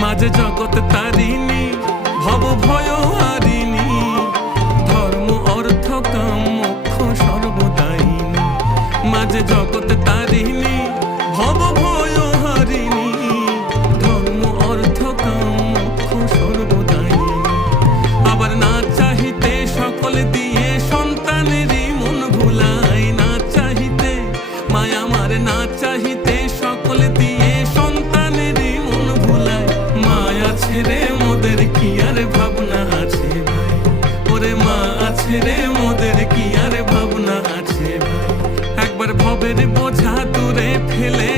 মাঝে জগৎ তারিণী, ভব ভয় হারিণী, ধর্ম অর্থ কাম মোক্ষ সর্বদায়িনী। মাঝে জগৎ তারিণী, ভব ভয় হারিণী, ধর্ম অর্থ কাম মোক্ষ সর্বদায়িনী। আবার না চাহিতে সকল দিয়ে সন্তানেরই মন ভুলায়, না চাহিতে মায়া আমার, না চাহিতে সকল দিয়ে সন্তানেরই মন ভুলায়। মায়া ছেড়ে মোদের কি আর ভাবনা আছে ভাই, ওরে মা ছেড়ে মোদের কি আর ভাবনা আছে ভাই। একবার ভবের বোঝা দূরে ফেলে